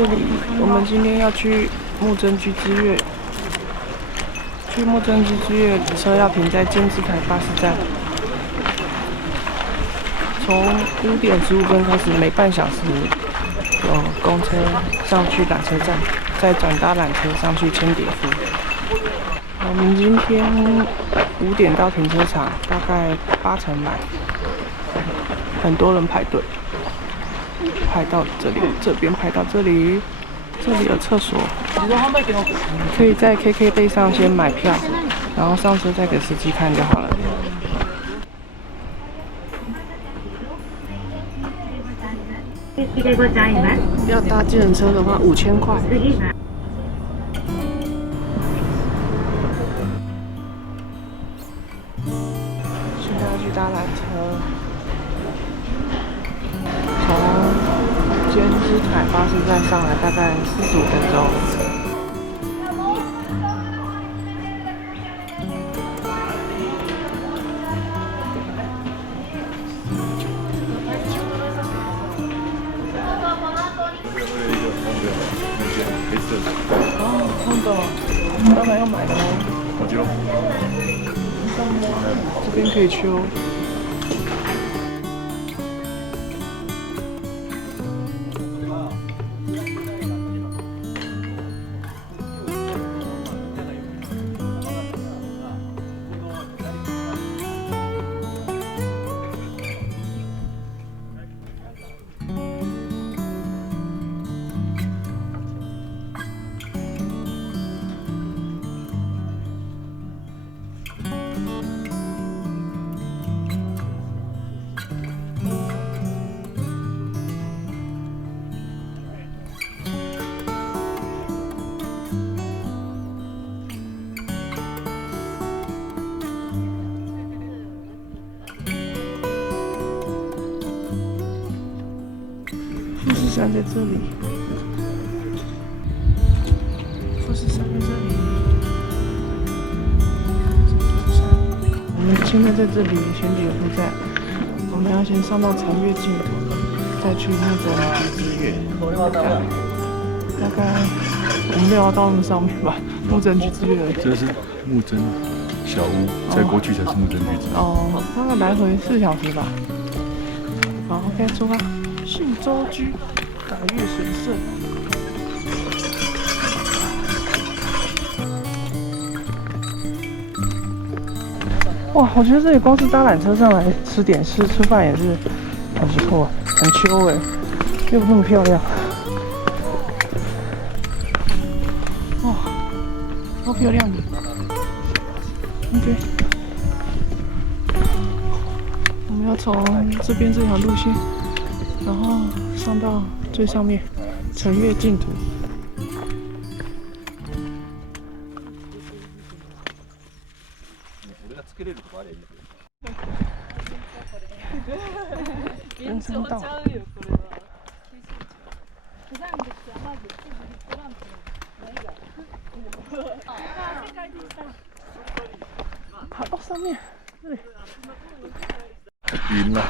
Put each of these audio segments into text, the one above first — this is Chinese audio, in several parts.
这里，我们今天要去木曾居之月。去木曾居之月，车要停在金字台巴士站。从5点15分开始，每半小时有公车上去缆车站，再转搭缆车上去千叠夫。我们今天5点到停车场，大概8成满，很多人排队，排到这里，这边排到这里，这里有厕所，可以在 KKday 上先买票，然后上车再给司机看就好了。要搭计程车的话，5000块。现在要去搭缆车，从金之台巴士站上来，大概45分钟。当然要买的哦。这边可以去哦。富士山在这里，富士山在这里。我们现在在这里千叠夫站，我们要先上到禅月净土，再去木曾居之月。大概我们没有要到那么上面吧？木曾居之月。这是木曾小屋，再过去才是木曾居之月。哦，大概来回4小时吧。好 ，OK， 出发。信州居百越神社。哇，我觉得这里光是搭缆车上来吃点吃饭也是很不错，很 chill 哎，又那么漂亮。哇，好漂亮的。OK， 我们要从这边这条路线。然后上到最上面，禅月净土。人参道。爬到上面，这里。云了。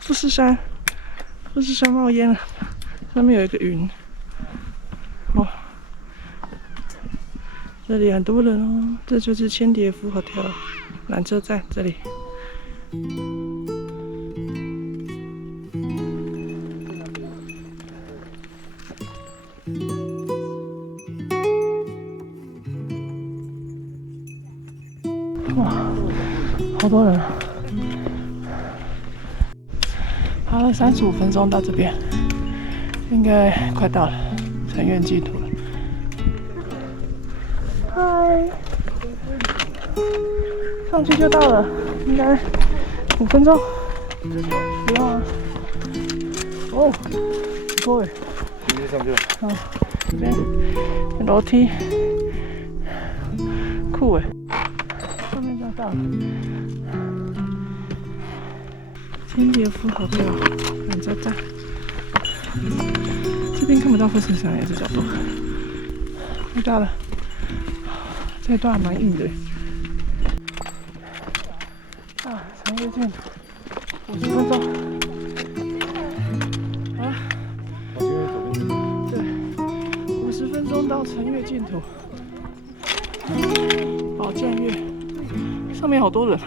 富士山。富士山冒烟了，上面有一个云。哇，这里很多人哦，这就是千叠夫 Hotel 缆车站这里。哇，好多人。爬了35分钟到这边，应该快到了禅月净土了。嗨，上去就到了，应该5分钟。不用啊。哦，不错哎。直接上去了。嗯，这边楼梯，酷哎。上面就到了。千叠夫好漂亮，缆车站。这边看不到富士山耶，这角度。太大了，这段蛮硬的。啊，禅月净土，50分钟。啊，对，终到城岳净土，宝剑岳，上面好多人。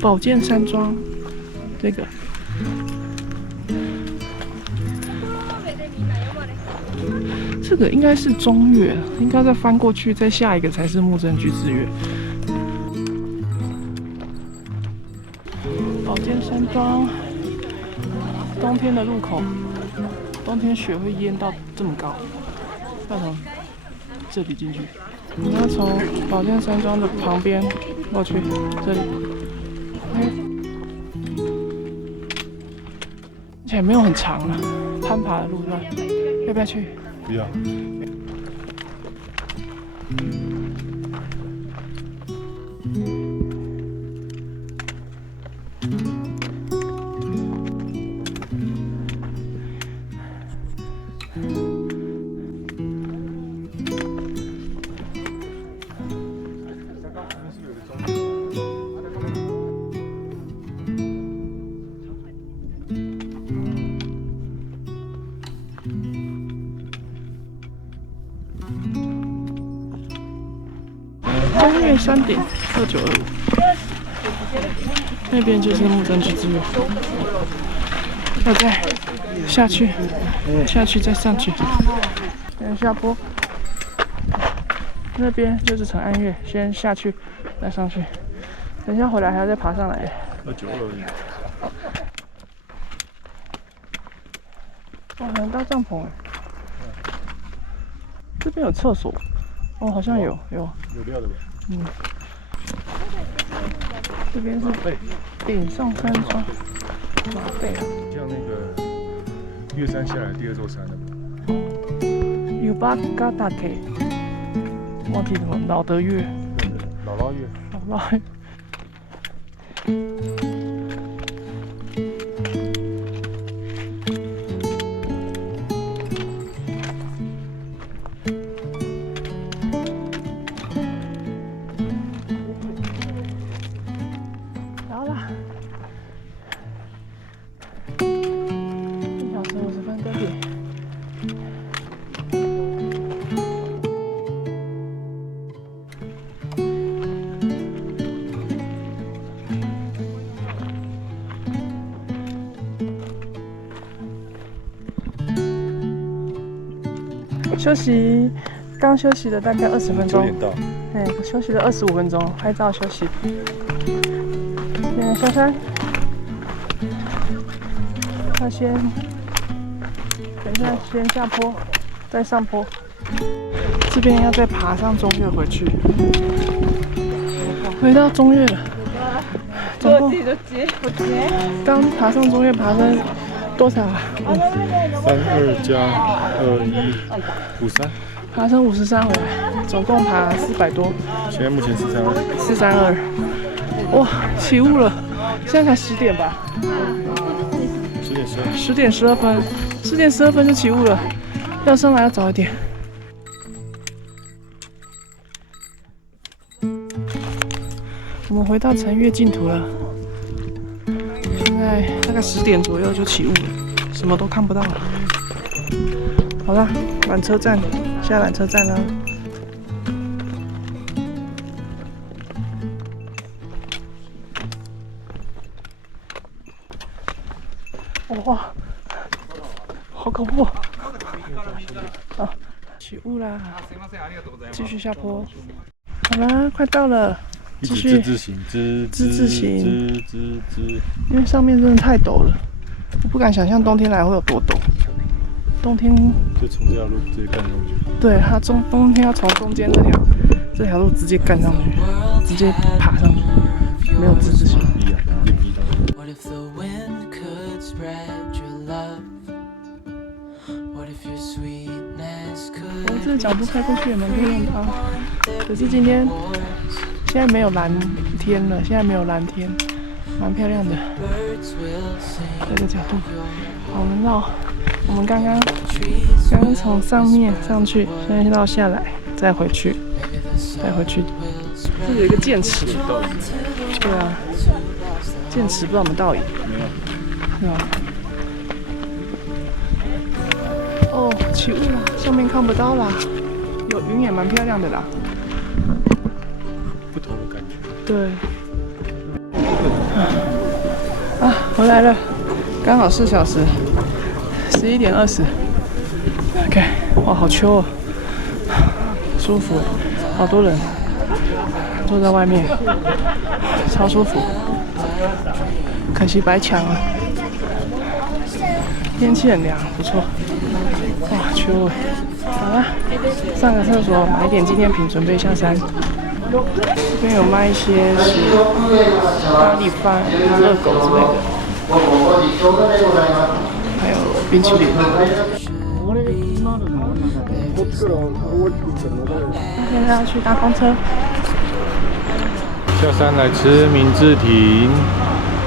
宝剑山庄，这个。这个应该是中岳，应该再翻过去，再下一个才是木曾居之岳。宝剑山庄，冬天的入口，冬天雪会淹到这么高，要从这里进去。你要从宝剑山庄的旁边过去，这里。而且没有很长了，攀爬的路段，要不要去？不要。中岳山顶2925，那边就是木曾居之岳。要再下去，再上去，先下坡。那边就是成安岳，先下去，再上去。等一下回来还要再爬上来。2921。哇，很大帐篷哎！这边有厕所。哦，好像有料的吧？嗯，这边是顶上山庄，马背啊，像那个岳山下来第2座山了吧？Yubagatakake， 忘记什么老德岳，姥姥岳。休息，刚休息了大概20分钟。9点到。休息了25分钟，拍照休息。现在下山，要先，等一下先下坡，再上坡。这边要再爬上中岳回去。回到中岳了，总共刚爬上中岳爬升多少啊32加21，53。爬升53回来，总共爬400多。现在目前432。哇，起雾了，现在才10点吧？10点12分，10点12分就起雾了，要上来要早一点。我们回到城岳净土了，现在大概10点左右就起雾了，什么都看不到了。好啦，缆车站，下缆车站了。哇，好恐怖！啊，起雾啦，继续下坡。好啦，快到了，继续之行，之行，因为上面真的太陡了，我不敢想象冬天来会有多陡。冬天就从这条路直接干上去。对，它冬天要从中间这条路直接干上去，直接爬上去，没有之行。这个角度开过去也蛮漂亮的啊，可是现在没有蓝天了，现在没有蓝天，蛮漂亮的。这个角度，我们刚刚从上面上去，现在绕下来，再回去。这有一个剑池，对啊，剑池不知道我们倒影没有，是吧？哦，起起雾啦，上面看不到啦，有云也蛮漂亮的啦。不同的感觉。对。啊，回来了，刚好4小时，11点20。OK， 哇，好秋哦，舒服，好多人坐在外面，超舒服。可惜白墙啊，天气很凉，不错。哇，秋哎，好了，上个厕所，买一点纪念品，准备下山。这边有卖一些是咖喱饭、热狗之类的，还有冰淇淋。现在要去搭公车。下山来吃明治亭，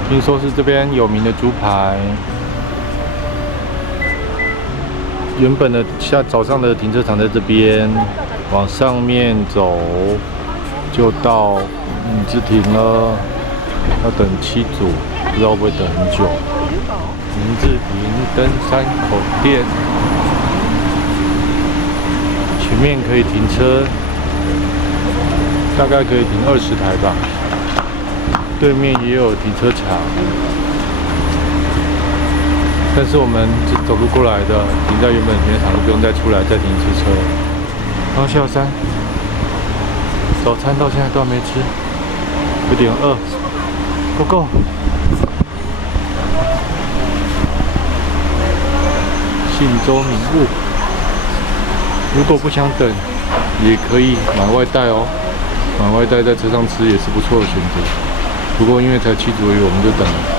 听说是这边有名的猪排。原本的早上的停车场在这边，往上面走就到明治亭了。要等7组，不知道会不会等很久。明治亭登山口店，前面可以停车。大概可以停20台吧，对面也有停车场，但是我们是走路过来的，停在原本停车场就不用再出来再停一次车。然后下山，早餐到现在都还没吃，有点饿。Go go！信州名物，如果不想等，也可以买外带哦。买外带在车上吃也是不错的选择，不过因为才7组而已，我们就等了。